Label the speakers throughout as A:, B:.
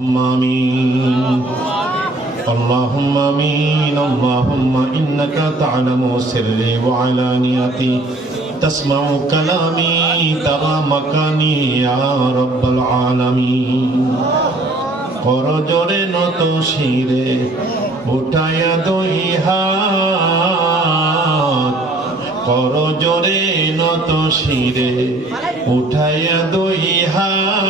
A: آمين اللهم آمين اللهم إنك تعلم سري وعلانيتي تسمع كلامي ترى مكاني يا رب العالمين করজরে নত শিরে উঠায়া দই হাত করজরে নত শিরে উঠায়া দই হাত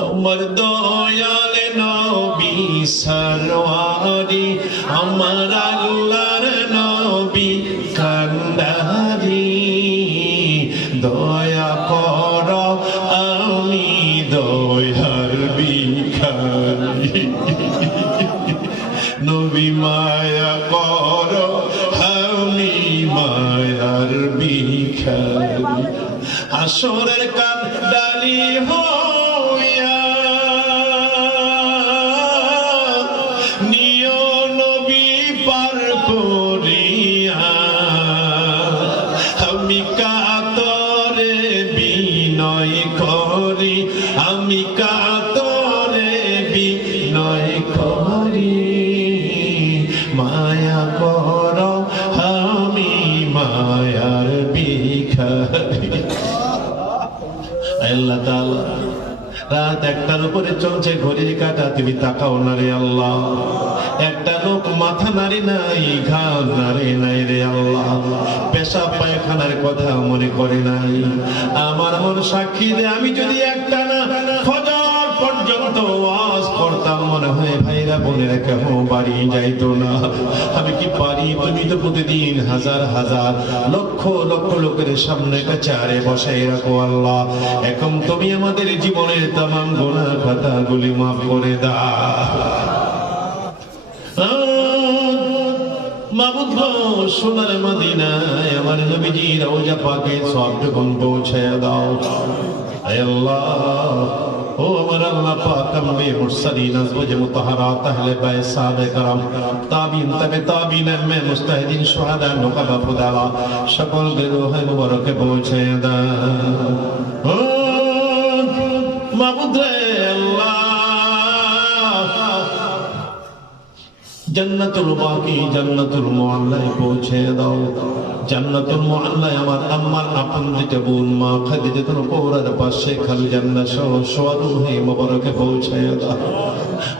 A: আমার দয়াল নবী সরওয়ারি, আমার আল্লাহর নবী কান্দারি। দয়া কর আমি দয়ার বিখারি নবী মায়া কর আমি মায়ার বিখারি আসরের কান্দালি হইয়া বিনয় করি আমি কাতরে বিনয় মায়া কর আমি মায়ার বিখারি আল্লাহ তাআলা রাত একটার উপরে চলছে ঘড়ির কাটা, তুমি তাকাও না রে আল্লাহ। একটা লোক মাথা নাড়ি নাই ঘাম নাড়ি নাই রে আল্লাহ। পেশা পায়খানার কথা মনে করে নাই। আমার মন সাক্ষী আমি যদি একটা ওয়াজ করতাম মনে হয়, ভাইরা বোনেরা কেন বাড়ি যাইতো না। আমি কি পারি? তুমি তো প্রতিদিন হাজার হাজার, লক্ষ লক্ষ লোকের সামনে কাচারে বসাই রাখো আল্লাহ। এখন তুমি আমাদের জীবনের তামাম গোনা খাতাগুলি মাফ করে দাও। সোনার মদিনায় আমার নবীজি রওজা পাকে সব যখন পৌঁছায় দাও। আল্লাহ। ও আমার আল্লাহ পাক আমবে মুরসালিন আজওয়াজ মুতাহারাত আহলে বাইত সাহাবে کرام তাবিন তবে তাবিন মে মুস্তাহিদিন শুহাদা নুকাবা ফুদালা সকল রূহ মুবারকে পৌঁছায় দাও ও মাবুদ জান্নাতুল বাকি, জান্নাতুল মুআল্লায় পৌঁছে দাও। জান্নাতুল মুআল্লায় আমার আম্মার আপন দিতে বোন, মা খাদিজাতুল কুবরার পাশে খালি জান্নাত সহ সোয়াদু হে মোবারকে পৌঁছে দাও।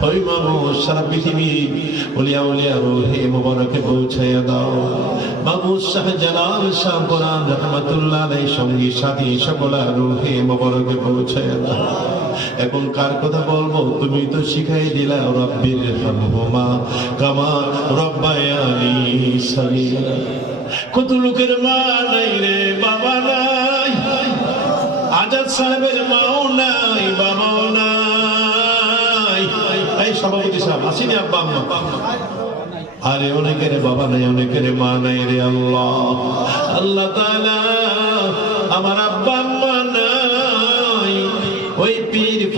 A: ওই মামু সারা পৃথিবী উলিয়া উলিয়া রুহে মোবারকে পৌঁছে দাও। বাবু শাহ জালাল শাহ কোরআন রহমাতুল্লাহ সঙ্গী সাথী সকল রুহে মোবারকে পৌঁছে দাও। এখন কার কথা বলব? তুমি তো শিখাই দিলা রব্বির হামহুমা কামা রব্বায়ানি সগীরা। কত লোকের মা নাই রে, বাবা নাই। আজাদ সাহেবের মাও নাই, বাবাও নাই। এই সভাপতি সাহেব, আসিনি আব্বা আম্মা? আরে অনেকের বাবা নাই, অনেকের মা নাই রে আল্লাহ। আল্লাহ তাআলা আমার আব্বা আম্মা নাই। ওই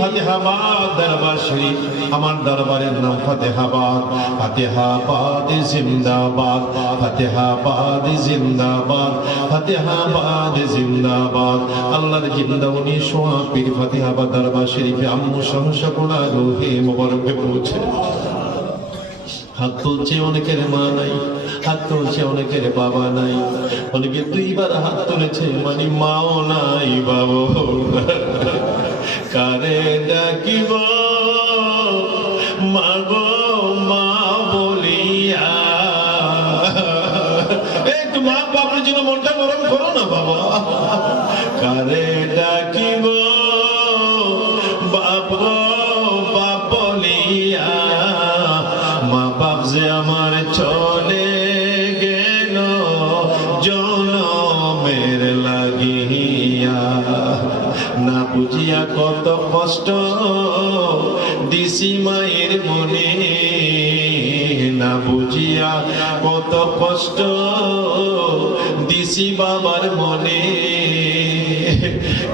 A: ফাতেহাবাদ, দরবার শরীফ। আমার দরবারের নাম ফাতেহাবাদ। ফাতেহাবাদ জিন্দাবাদ ফাতেহাবাদ জিন্দাবাদ ফাতেহাবাদ জিন্দাবাদ। আল্লাহর জিন্দা উনি সোয়া পীর ফাতেহাবাদ দরবার শরীফে আম্মু সহ সকলা রুহে মোবারকে পৌঁছে। হাত তুলছে অনেকের মা নাই, হাত তুলছে অনেকের বাবা নাই। অনেকে দুইবার হাত তুলেছে মানে মাও নাই, বাবা। কারে ডাকিব। মাগো, মা বলিয়া। একটু মা বাবার জন্য মনটা নরম করো না, বাবা। কারে ডাকিব। বাপ গো, বাপ বলিয়া। মা বাপ যে আমার চলে বুঝিয়া কত কষ্ট দিছি মায়ের মনে। না বুঝিয়া কত কষ্ট দিছি বাবার মনে।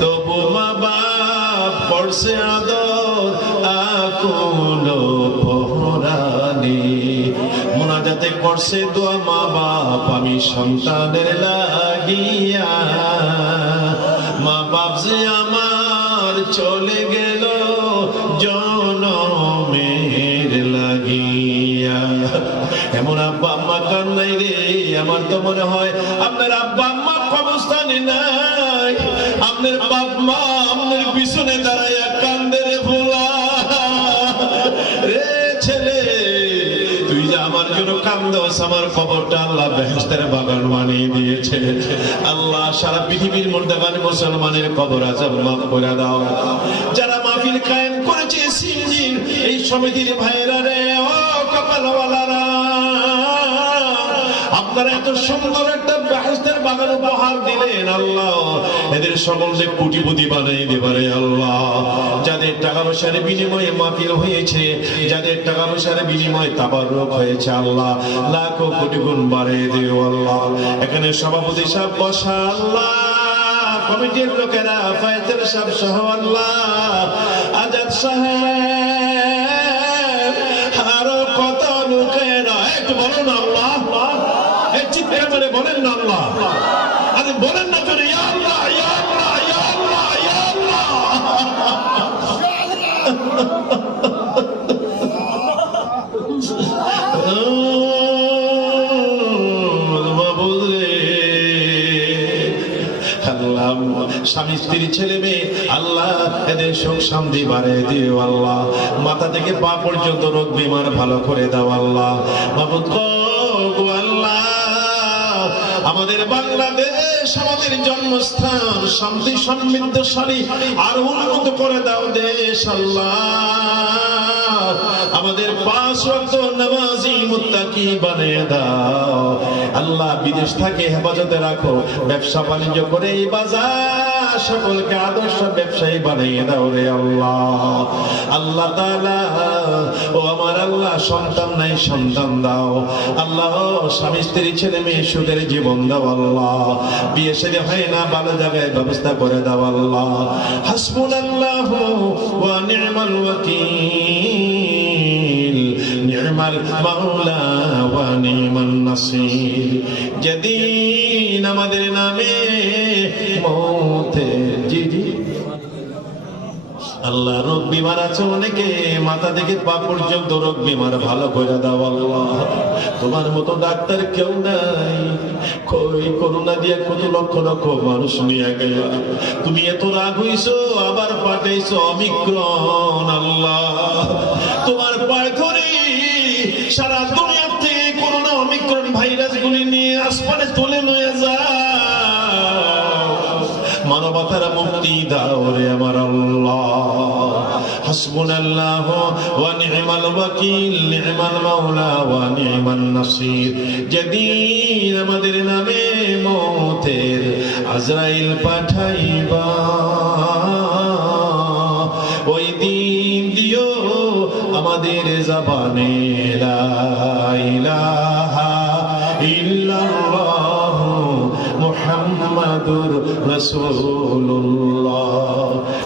A: তবু বাপ পড়ছে আদর, আকুল মোনাজাতে করছে দোয়া মা বাপ, আমি সন্তানের লাগিয়া। মা বাপ যে আব্বা আম্মা কান্নাই রে, আমার তো মনে হয় আপনার আব্বা আম্মা কবস্থানে নাই। আপনার বাপ মা আপনার পিছনে দাঁড়াইয়া কান্দে রে ভোলা। রে ছেলে, তুই যে আমার জন্য আমার খবরটা আল্লাহ বেহেস্তের বাগান বানিয়ে দিয়েছে। আল্লাহ সারা পৃথিবীর মধ্যে মানে মুসলমানের আজব মাফ করে দাও। যারা মাহফিল কায়েম করেছে সিনজির এই সমিতির ভাইরা রে, ও কপালওয়ালারা আপনারা এত সুন্দর একটা বেহেস্তের বাগান উপহার দিলেন, আল্লাহ। এদের সকলকে কোটিপতি বানিয়ে দেবারে আল্লাহ। যাদের টাকা পয়সার বিনিময়ে মাফিল হয়েছে, যাদের টাকা পয়সার বিনিময়ে তাবারক হয়েছে, আল্লাহ। লাখো কোটি গুণ বাড়িয়ে দিও, আল্লাহ। এখানে সভাপতি সাহেব বসা, আল্লাহ। কমিটির লোকেরা ফায়তের সব সহ, আল্লাহ। আজাদ সাহেব বলেন না আল্লাহ। আরে বলেন না করে আল্লাহ আল্লাহ আল্লাহ আল্লাহ মাহবুব রে আল্লাহ। স্বামী, স্ত্রী, ছেলে, মেয়ে, আল্লাহ, এদের সুখ শান্তি দিও আল্লাহ। মাথা থেকে পা পর্যন্ত রোগ বিমার ভালো করে দাও আল্লাহ। আল্লাহ। আমাদের বাংলাদেশ, আমাদের জন্মস্থান শান্তি, সমৃদ্ধশালী আর উন্নত করে দাও দেশ, আল্লাহ। আমাদের পাঁচ রক্ত নামাজি মুত্তাকি বানিয়ে দাও। আল্লাহ, বিদেশ থাকে হেফাজতে রাখো, ব্যবসা বাণিজ্য করে এই বাজার। সকলকে আদর্শ ব্যবসায়ী বানিয়ে দাও রে আল্লাহ। আল্লাহ ও আমার আল্লাহ, সন্তান নাই, সন্তান দাও। আল্লাহ, স্বামী, স্ত্রী, ছেলে, মেয়ে সুখের জীবন দাও আল্লাহ। বিয়ে সেরে হয় না, ভালো জায়গায় ব্যবস্থা করে দাও আল্লাহ। হাসবুনাল্লাহু ওয়া নি'মাল ওয়াকিল। মাওলা ওয়া নাসির। যেদিন আমাদের নামে মৌতে জি জি আল্লাহ রোগ বিমার আছে অনেকে, মাথা থেকে পা পর্যন্ত রোগ বিমার ভালো করে দাও আল্লাহ। তোমার মতো ডাক্তার কেউ নাই। কই করোনা দিয়ে কত লক্ষ লক্ষ মানুষ নিয়ে গেল। তুমি এত রাগ হইছো, আবার পাঠাইছো অমিক্রণ আল্লাহ। তোমার পায় ধরে সারা দুনিয়ার থেকে করোনা অমিক্রণ ভাইরাস গুলি নিয়ে আসমানে দাও রে আমার আল্লাহ। হাসবুনাল্লাহ ওয়া নি'মাল ওয়াকিল, নি'মাল মাওলা ওয়া নি'মান নাসির। যেদিন আমাদের নামে মৌতের আজরাইল পাঠাইবা, ওই দিন দিও আমাদের জবানে লা ইলাহা ইল্লাল্লাহ মুহাম্মাদুর রাসূলুল্লাহ।